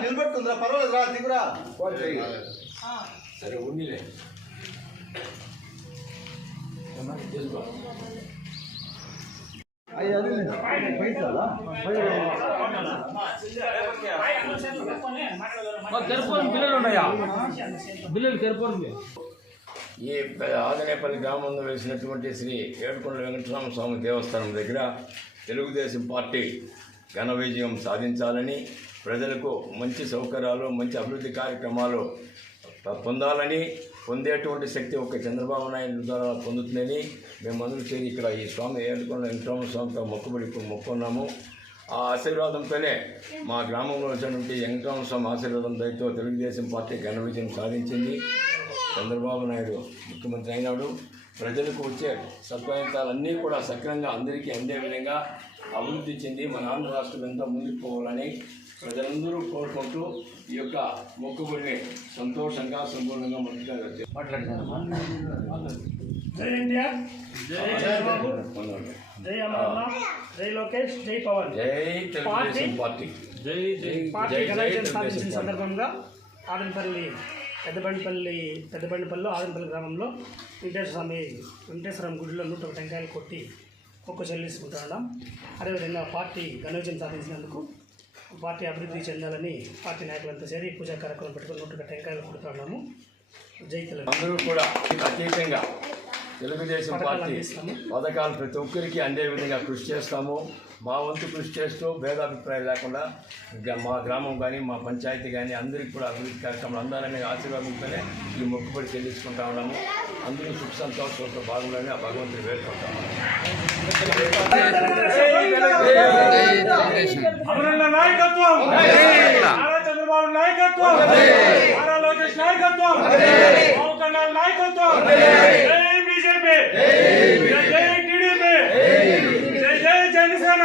నిలబడుతుందిరా పర్వాలేదు రా దిగురా. సరే బిల్లులు ఉన్నాయా బిల్లులు ఈ ఆదనేపల్లి గ్రామంలో వెలిసినటువంటి శ్రీ ఏడుకొండ వెంకటరామ స్వామి దేవస్థానం దగ్గర తెలుగుదేశం పార్టీ ఘన విజయం సాధించాలని ప్రజలకు మంచి సౌకర్యాలు మంచి అభివృద్ధి కార్యక్రమాలు పొందాలని పొందేటువంటి శక్తి ఒక చంద్రబాబు నాయుడు ద్వారా పొందుతుందని మేమందరూ చేరి ఇక్కడ ఈ స్వామి ఏడుకున్న వెంకటరామ స్వామితో మొక్కుబడి మొక్కున్నాము. ఆ ఆశీర్వాదంతోనే మా గ్రామంలో వచ్చినటువంటి వెంకటరామ స్వామి ఆశీర్వాదం దయతో తెలుగుదేశం పార్టీ ఘన విజయం సాధించింది. చంద్రబాబు నాయుడు ముఖ్యమంత్రి అయినాడు. ప్రజలకు వచ్చే సత్ఫలితాలన్నీ కూడా సక్రమంగా అందరికీ అందే విధంగా అభివృద్ధి చెంది మన ఆంధ్ర రాష్ట్రం ఎంతో ముందుకు పోవాలని ప్రజలందరూ కోరుకుంటూ ఈ యొక్క మొక్కుబడిని సంతోషంగా సంపూర్ణంగా మాట్లాడతారు జై ఇండియా. జై జై జై లోకేష్. జై పవన్. జై తెలుగుదేశం పార్టీ. సాధించిన. సందర్భంగా ఆదనపల్లి పెద్దబండిపల్లి పెద్దబండిపల్లిలో ఆదనపల్లి గ్రామంలో వెంకటేశ్వర స్వామి వెంకటేశ్వరం గుడిలో నూట ఒక టెంకాయలు కొట్టి మొక్కు చెల్లించుకుంటున్నాం అదేవిధంగా పార్టీ ఘనవిజయం సాధించినందుకు పార్టీ అభివృద్ధి చెందాలని పార్టీ నాయకులంతా చేరి పూజా కార్యక్రమం పెట్టుకుని నూట టెంకాయలు కొడుతున్నాము జై అందరూ కూడా అతీతంగా తెలుగుదేశం పార్టీ. పథకాలు ప్రతి ఒక్కరికి అందే విధంగా కృషి చేస్తాము. మా వంతు కృషి చేస్తూ భేదాభిప్రాయం లేకుండా మా గ్రామం కానీ మా పంచాయతీ కానీ అందరికీ కూడా అభివృద్ధి కార్యక్రమాలు అందాలనే ఆశీర్వాదంతోనే ఈ మొక్కుబడి చెల్లించుకుంటా ఉన్నాము. అందరూ సుఖ సంతోషంతో బాగుండాలని ఆ భగవంతుని వేడుకుంటాము అమరన్న నాయకత్వం! నారా చంద్రబాబు నాయకత్వం! నారా లోకేష్ నాయకత్వం! పవన్ కళ్యాణ్ నాయకత్వం! జై బీజేపీ! జై జై టీడీపీ! జై జై జనసేన!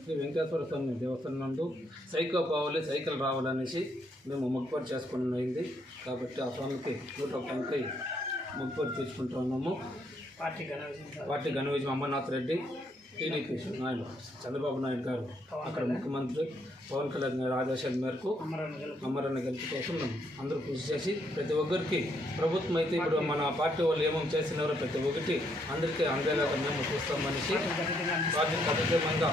శ్రీ వెంకటేశ్వర స్వామి దేవస్థానం నందు సైకో పోవాలి సైకిల్ రావాలనేసి మేము మొక్కుబడి చేసుకుని అయింది కాబట్టి ఆ స్వామికి నూట ఒక టెంకాయ మొక్కుబడి తీసుకుంటూ ఉన్నాము. పార్టీ ఘన విజయం అమర్నాథ్ రెడ్డి టీడీపీ నాయుడు చంద్రబాబు నాయుడు గారు అక్కడ ముఖ్యమంత్రి పవన్ కళ్యాణ్ గారి ఆదేశాల మేరకు అమరన్న గెలుపు. కోసం మేము అందరూ కృషి చేసి ప్రతి ఒక్కరికి ప్రభుత్వం అయితే ఇప్పుడు మన పార్టీ వాళ్ళు ఏమేమి చేసినారో ప్రతి ఒక్కటి అందరికీ అందేలాగా మేము చూస్తామనేసి పార్టీ పద్ధతిమంగా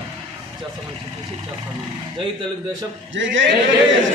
చేస్తామని చెప్పేసి చేస్తాము జై తెలుగుదేశం. జై జై జై